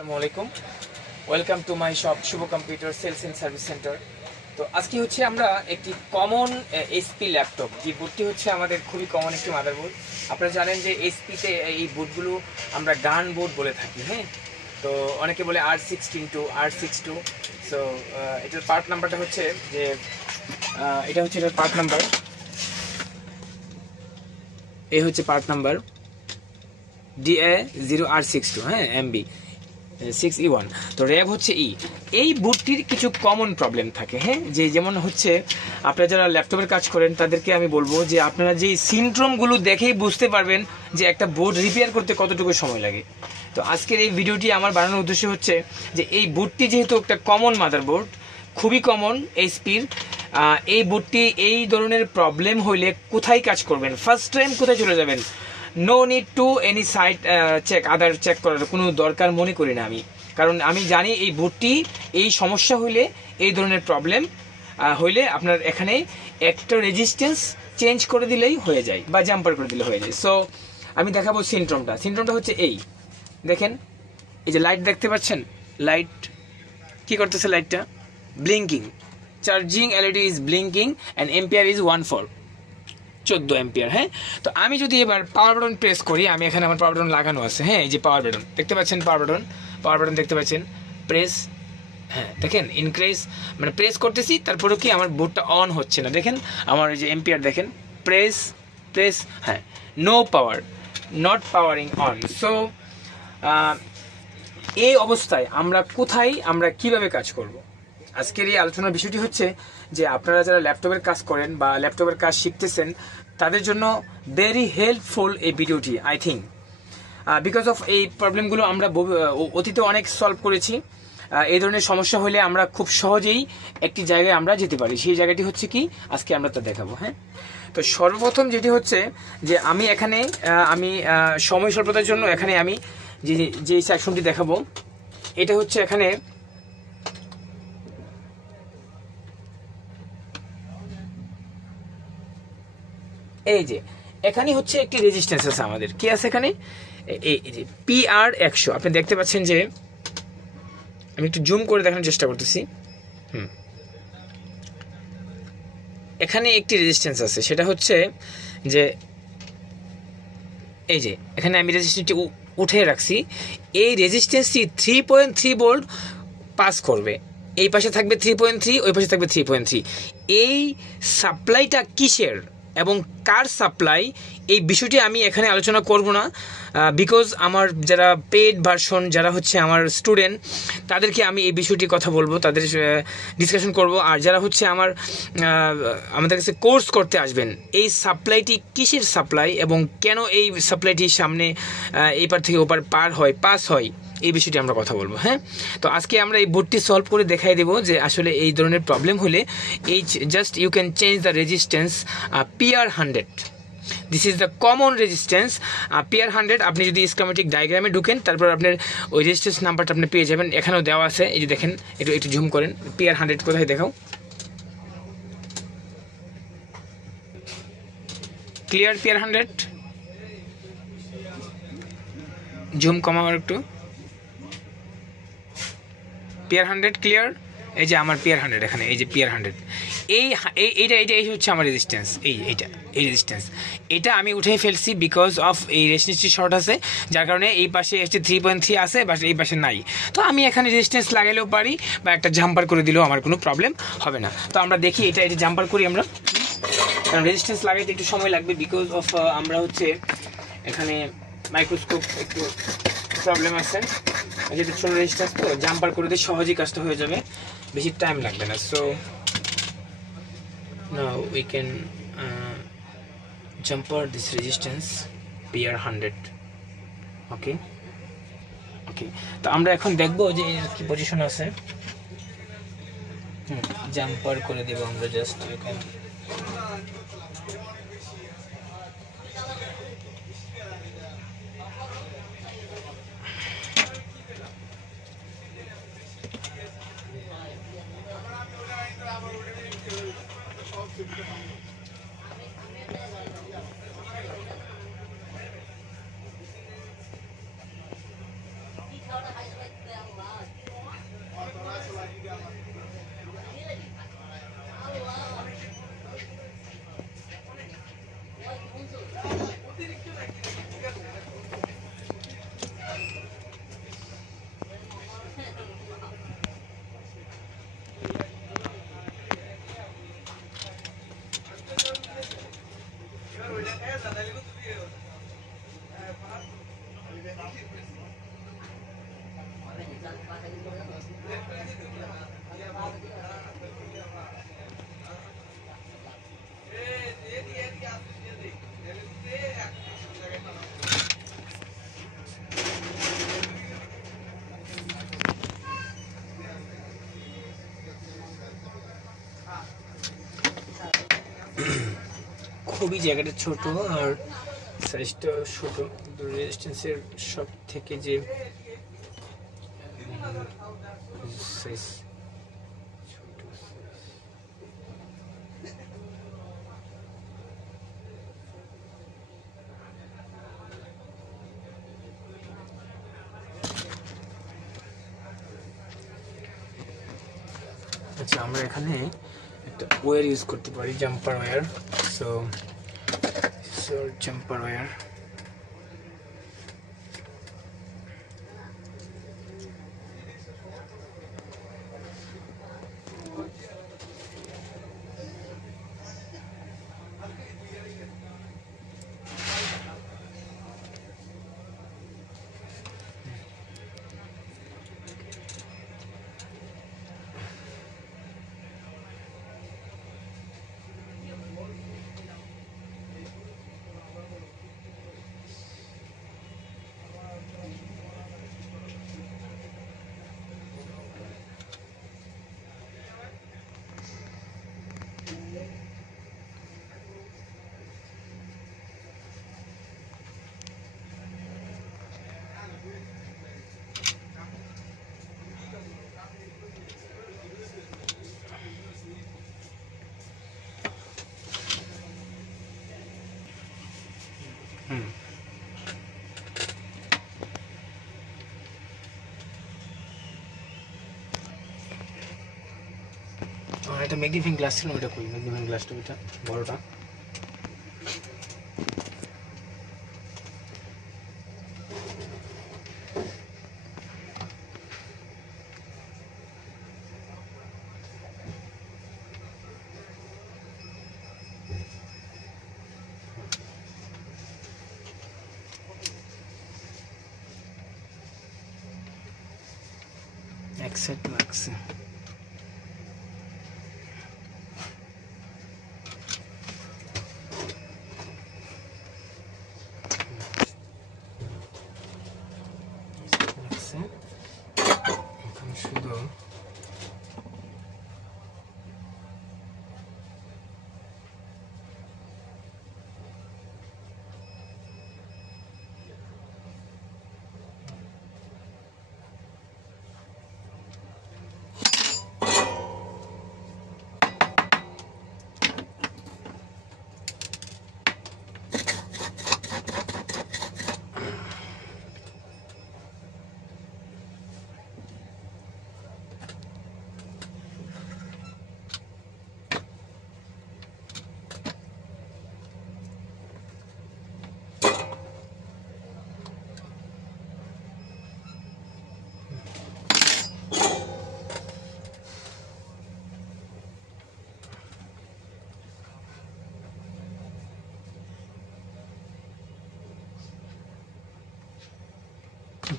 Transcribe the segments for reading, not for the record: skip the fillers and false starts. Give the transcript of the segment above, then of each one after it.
আসসালামুআলাইকুম welcome to my shop Shubho computer sales and service centre. তো আজকে হচ্ছে আমরা একটি কমন এসপি ল্যাপটপ, যে বোর্ডটি হচ্ছে আমাদের খুবই কমন একটি মাদারবোর্ড। আপনারা জানেন যে এসপিতে এই বোর্ডগুলো আমরা গান বোর্ড বলে থাকি, হ্যাঁ। তো অনেকে বলে R62 R62। সো এটার পার্ট নাম্বারটা হচ্ছে যে এটা হচ্ছে এটার পার্ট নাম্বার, এই হচ্ছে পার্ট নাম্বার DA0R62 হ্যাঁ MB6E1। তো র্যাব হচ্ছে ই। এই বোর্ডটির কিছু কমন প্রবলেম থাকে, হ্যাঁ, যে যেমন হচ্ছে আপনারা যারা ল্যাপটপের কাজ করেন তাদেরকে আমি বলবো যে আপনারা যে সিনড্রোমগুলো দেখেই বুঝতে পারবেন যে একটা বোর্ড রিপেয়ার করতে কতটুকু সময় লাগে। তো আজকের এই ভিডিওটি আমার বানানোর উদ্দেশ্য হচ্ছে যে এই বোর্ডটি যেহেতু একটা কমন মাদারবোর্ড, খুবই কমন এইচপির, এই বোর্ডটি এই ধরনের প্রবলেম হইলে কোথায় কাজ করবেন, ফার্স্ট টাইম কোথায় চলে যাবেন, no need to any site check, other check করার কোনো দরকার মনে করি না আমি। কারণ আমি জানি এই বোর্ডটি এই সমস্যা হইলে, এই ধরনের প্রবলেম হইলে আপনার এখানে একটা রেজিস্ট্যান্স চেঞ্জ করে দিলেই হয়ে যায় বা জাম্পার করে দিলে হয়ে যায়। সো আমি দেখাবো সিনড্রোমটা হচ্ছে এই দেখেন, এই যে লাইট দেখতে পাচ্ছেন, লাইট কি করতেছে, লাইটটা blinking, charging LED is blinking and ampere is 14 ampere, হ্যাঁ। তো আমি যদি এবার পাওয়ার বাটন প্রেস করি, আমি এখানে আমার পাওয়ার বাটন লাগানো আছে, হ্যাঁ, এই যে পাওয়ার বাটন দেখতে পাচ্ছেন, পাওয়ার বাটন দেখতে পাচ্ছেন, প্রেস, হ্যাঁ দেখেন ইনক্রিজ, মানে প্রেস করতেছি, তারপরেও কি আমার বোর্ডটা অন হচ্ছে না, দেখেন আমার এই যে এম্পিয়ার দেখেন, প্রেস, হ্যাঁ, no power, not powering on. So এই অবস্থায় আমরা কিভাবে কাজ করব। আজকের এই আলোচনার বিষয়টি হচ্ছে যে আপনারা যারা ল্যাপটপের কাজ করেন বা ল্যাপটপের কাজ শিখতেছেন তাদের জন্য ভেরি হেল্পফুল এই ভিডিওটি, আই থিঙ্ক, বিকজ অফ এই প্রবলেমগুলো আমরা অতীতে অনেক সলভ করেছি। এই ধরনের সমস্যা হলে আমরা খুব সহজেই একটি জায়গায় আমরা যেতে পারি, সেই জায়গাটি হচ্ছে কি আজকে আমরা তা দেখাবো, হ্যাঁ। তো সর্বপ্রথম যেটি হচ্ছে যে আমি এখানে সময় স্বল্পতার জন্য এখানে আমি যে সেকশনটি দেখাবো, এটা হচ্ছে এখানে এই যে এখানে হচ্ছে একটি রেজিস্ট্যান্স আছে আমাদের, কি আছে এখানে, এই যে PR100, আপনি দেখতে পাচ্ছেন যে আমি একটু জুম করে দেখানোর চেষ্টা করতেছি, এখানে একটি রেজিস্ট্যান্স আছে, সেটা হচ্ছে যে এই যে এখানে আমি রেজিস্ট্যান্সটি উঠে রাখছি, এই রেজিস্ট্যান্সটি 3.3 ভোল্ট পাস করবে, এই পাশে থাকবে 3.3, ওই পাশে থাকবে 3.3। এই সাপ্লাইটা কিসের এবং কার সাপ্লাই, এই বিষয়টি আমি এখানে আলোচনা করব না, বিকজ আমার যারা পেড ভার্সন, যারা হচ্ছে আমার স্টুডেন্ট, তাদেরকে আমি এই বিষয়টি কথা বলবো, তাদের ডিসকাশন করব। আর যারা হচ্ছে আমাদের কাছে কোর্স করতে আসবেন, এই সাপ্লাইটি কিসের সাপ্লাই এবং কেন এই সাপ্লাইটি সামনে এপার থেকে ওপার পাস হয়, এই বিষয়টি আমরা কথা বলবো, হ্যাঁ। তো আজকে আমরা এই বোর্ডটি সলভ করে দেখাই দেবো যে আসলে এই ধরনের প্রবলেম হলে এই just you can change the resistance PR100। This is the common resistance PR100। আপনি যদি স্কিমেটিক ডায়াগ্রামে ঢুকেন, তারপর আপনার ওই রেজিস্ট্যান্স নাম্বারটা আপনি পেয়ে যাবেন, এখানেও দেওয়া আছে, এই যে দেখেন, একটু জুম করেন, PR100 কোথায় দেখাও, ক্লিয়ার PR100, জুম কমাও একটু, PR100 ক্লিয়ার, এই যে আমার PR100 এখানে, এই যে PR100, এইটা হচ্ছে আমার রেজিস্ট্যান্স, এই রেজিস্ট্যান্স, এটা আমি উঠে ফেলছি বিকজ অফ এই রেজিস্ট্যান্সটি শর্ট আছে, যার কারণে এই পাশে হচ্ছে 3.3 আছে, বাট এই পাশে নাই। তো আমি এখানে রেজিস্ট্যান্স লাগাইলেও পারি বা একটা জাম্পার করে দিলেও আমার কোনো প্রবলেম হবে না। তো আমরা দেখি এটা জাম্পার করি আমরা, কারণ রেজিস্ট্যান্স লাগাইতে একটু সময় লাগবে, বিকজ অফ আমরা হচ্ছে এখানে মাইক্রোস্কোপ একটু প্রবলেম আছে, যেহেতু ছোটো রেজিস্ট্যান্স তো জাম্পার করে দিয়ে সহজেই কাজটা হয়ে যাবে, বেশি টাইম লাগবে না। So now we can jumper this resistance PR100, okay. তো আমরা এখন দেখবো যে এর কি পজিশন আছে, জাম্পার করে দেব আমরা, জাস্ট you can খুবই জায়গাটা ছোট আর সাইজটা ছোট, কিন্তু রেজিস্ট্যান্সের সব থেকে যে সাইজ আচ্ছা, আমরা এখানে একটা ওয়্যার ইউজ করতে পারি, jumper wire. So jumper wire এটা ম্যাগনিফাইং গ্লাস ছিল, ওটা কই ম্যাগনিফাইং গ্লাসটা, ওইটা বড়টা। এক সেট লাগছে। শুধু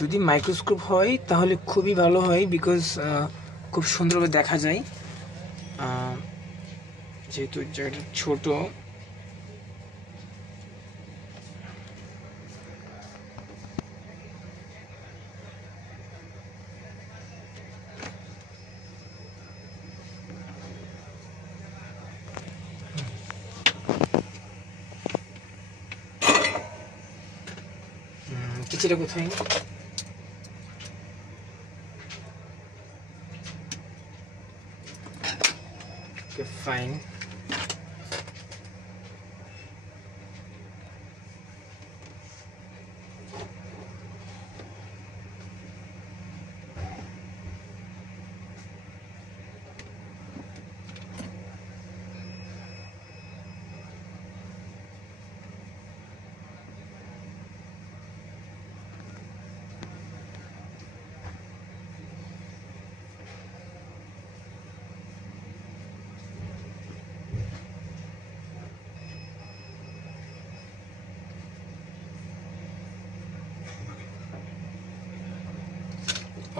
যদি মাইক্রোস্কোপ হয় তাহলে খুবই ভালো হয়, বিকজ খুব সুন্দরভাবে দেখা যায়। যেহেতু জায়গাটা ছোট, কিছুটা কোথায় ফাইন।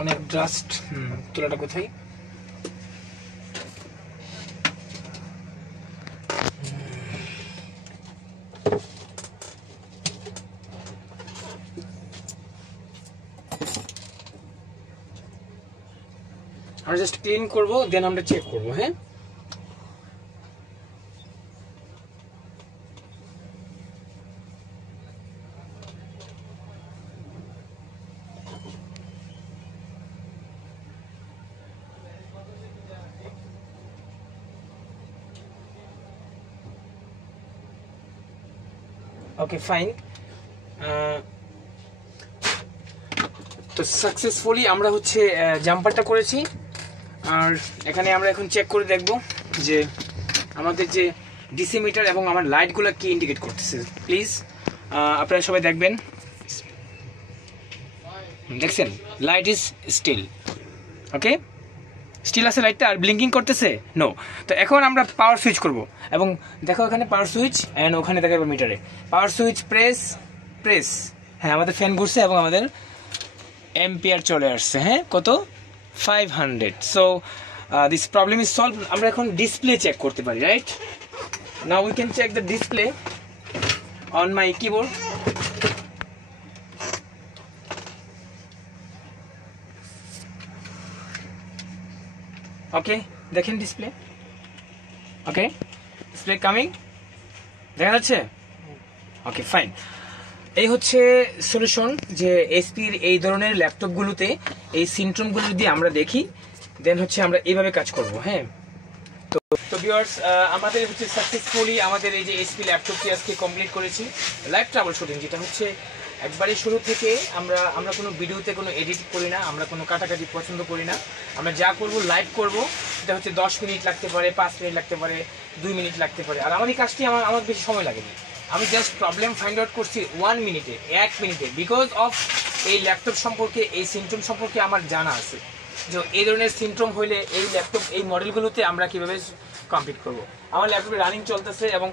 অনেক ডাস্ট। তোলাটা কোথায়? আমরা জাস্ট ক্লিন করব, দেন আমরা চেক করব। হ্যাঁ, ওকে ফাইন। তো সাকসেসফুলি আমরা হচ্ছে জাম্পারটা করেছি। আর এখানে আমরা এখন চেক করে দেখব যে আমাদের যে ডিসি মিটার এবং আমার লাইটগুলো কি ইন্ডিকেট করতেছে। প্লিজ আপনারা সবাই দেখবেন, দেখছেন light is still, okay still আছে লাইটটা, আর ব্লিঙ্কিং করতেছে নো। তো এখন আমরা পাওয়ার সুইচ করব, এবং দেখো এখানে পাওয়ার সুইচ অ্যান্ড ওখানে দেখাবো মিটারে পাওয়ার সুইচ, প্রেস। হ্যাঁ আমাদের ফ্যান ঘুরছে এবং আমাদের এম্পিয়ার চলে আসছে, হ্যাঁ কত 500। So this problem is solve. আমরা এখন ডিসপ্লে চেক করতে পারি, right? Now we can check the display on my keyboard. Okay দেখেন ডিসপ্লে, ওকে ডিসপ্লে কামিং, দেখা যাচ্ছে? Okay fine. এই হচ্ছে সলিউশন যে এসপির এই ধরনের ল্যাপটপগুলোতে এই সিমটমগুলো যদি আমরা দেখি দেন হচ্ছে আমরা এইভাবে কাজ করব। হ্যাঁ তো ভিউয়ার্স, আমাদের হচ্ছে সাকসেসফুলি আমাদের এই যে এসপি ল্যাপটপটি আজকে কমপ্লিট করেছি। লাইভ ট্রাবল শুটিং যেটা হচ্ছে একবারে শুরু থেকে আমরা কোনো ভিডিওতে কোনো এডিট করি না, আমরা কোনো কাটাকাটি পছন্দ করি না। আমরা যা করব লাইভ করব, সেটা হচ্ছে 10 মিনিট লাগতে পারে, 5 মিনিট লাগতে পারে, 2 মিনিট লাগতে পারে। আর আমাদের কাজটি আমার বেশি সময় লাগেনি, আমি জাস্ট প্রবলেম ফাইন্ড আউট করছি 1 মিনিটে, 1 মিনিটে, বিকজ অফ এই ল্যাপটপ সম্পর্কে এই সিমটম সম্পর্কে আমার জানা আছে যে এই ধরনের সিমটম হইলে এই ল্যাপটপ এই মডেলগুলোতে আমরা কীভাবে কমপ্লিট করব। আমার ল্যাপটপে রানিং চলতেছে এবং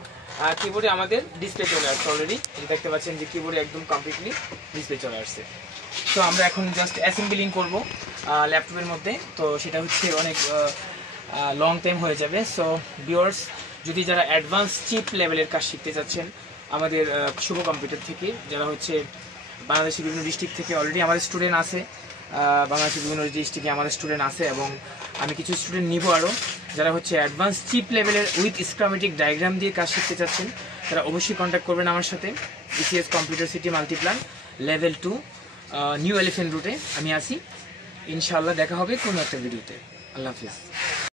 কিবোর্ডে আমাদের ডিসপ্লে চলে আসছে অলরেডি, দেখতে পাচ্ছেন যে কিবোর্ডে একদম কমপ্লিটলি ডিসপ্লে চলে আসছে। তো আমরা এখন জাস্ট অ্যাসেম্বলিং করব ল্যাপটপের মধ্যে, তো সেটা হচ্ছে অনেক লং টাইম হয়ে যাবে। সো ভিউয়ার্স, যদি যারা অ্যাডভান্স চিপ লেভেলের কাজ শিখতে যাচ্ছেন আমাদের শুভ কম্পিউটার থেকে, যারা হচ্ছে বাংলাদেশের বিভিন্ন ডিস্ট্রিক্ট থেকে অলরেডি আমাদের স্টুডেন্ট আছে, বাংলাদেশের বিভিন্ন ডিস্ট্রিক্টে আমাদের স্টুডেন্ট আছে এবং আমি কিছু স্টুডেন্ট নিব আরও, যারা হচ্ছে অ্যাডভান্স চিপ লেভেলের উইথ স্কিমেটিক ডায়াগ্রাম দিয়ে কাজ শিখতে চাচ্ছেন তারা অবশ্যই কন্ট্যাক্ট করবেন আমার সাথে। ECS computer city Multiplan level 2 new elephant রুটে আমি আসি। ইনশাআল্লাহ দেখা হবে কোনো একটা ভিডিওতে। আল্লাহ হাফিজ।